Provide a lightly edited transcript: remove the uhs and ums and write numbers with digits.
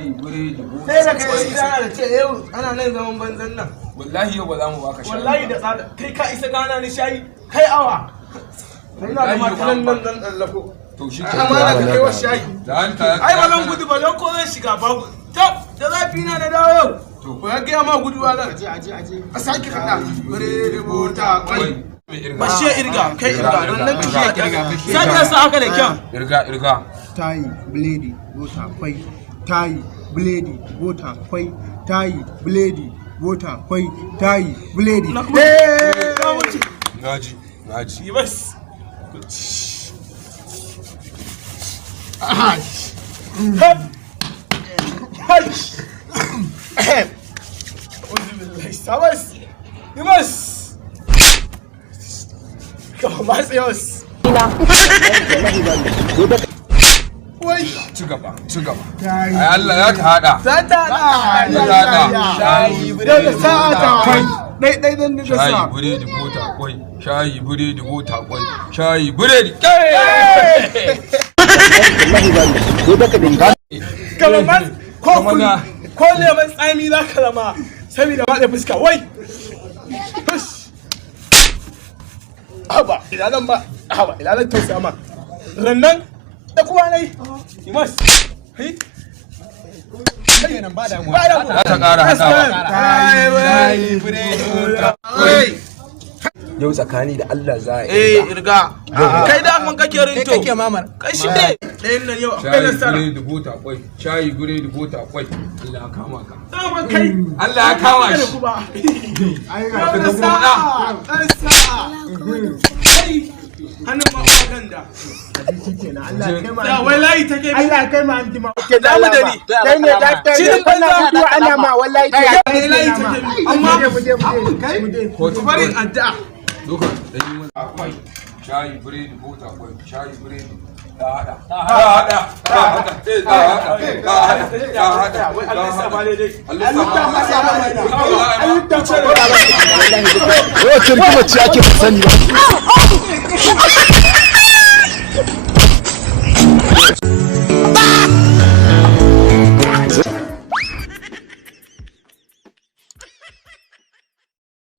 shayi biredi sai da kai gidana da ce yau ana nan zaman banzan nan wallahi yau ba za mu baka shayi wallahi da tsada kai ka isa gana ni shayi kai awa ina da matalan nan dan tsallako to shi amma da kai wa shayi ai balon gudu balon ko zan shiga babu tab da zafi na dawo yau to ko ya ga ma guduwa nan aje a saki kada biredi bota kwai Bashe irga, kai irga, don nan tafiya irga. Sai ka sa haka da kyau. Irga. Tayi, bledi, bota, kwai. Tayi, bledi, bota, kwai. Tayi, bledi, bota, kwai. Tayi, bledi. Gaji. Yi bas. Sabas. Yi bas. Come on, Dios. Wai, ci gaba. Ai Allah ya ka hada. Sata na. Shayi biredi sata. Dai dan da sa. Shayi biredi bota kwai. Shayi biredi bota kwai. Shayi biredi. Kalaman ko leman tsami za ka zama saboda ba da fuska wai. Haba, ilalan tausaya ma. Rannan da kuma nai. Imas. Hai. Kai nan ba damuwa. Za ta ƙara hadawa. Yau tsakani da Allah za a yi. Irga. Kai da mun kake rinto. Kai kake mamar. Kai shi ne. Ɗayan nan yau akwai nasara. Shayi biredi bota kwai. Shayi biredi bota kwai. Allah ya kama ka. Dama kai. Allah ya kama shi. Ai ga ka sa'a. Hannun ma'aikatan da. Ya wai layi take bi. Allah kai ma anti ma. Ke damu da ni. Kai ne da ta Shi ne banza ku ana ma wallahi ta kai layi take bi. Amma mu je. ku bari addu'a. Duka dan yi mana kwai. Shayi biredi bota kwai. Shayi biredi. Ta hada. Wai Allah sa ba dai. Allah ta masa Allah ta masa. Wacce rigima ce ake sani ba.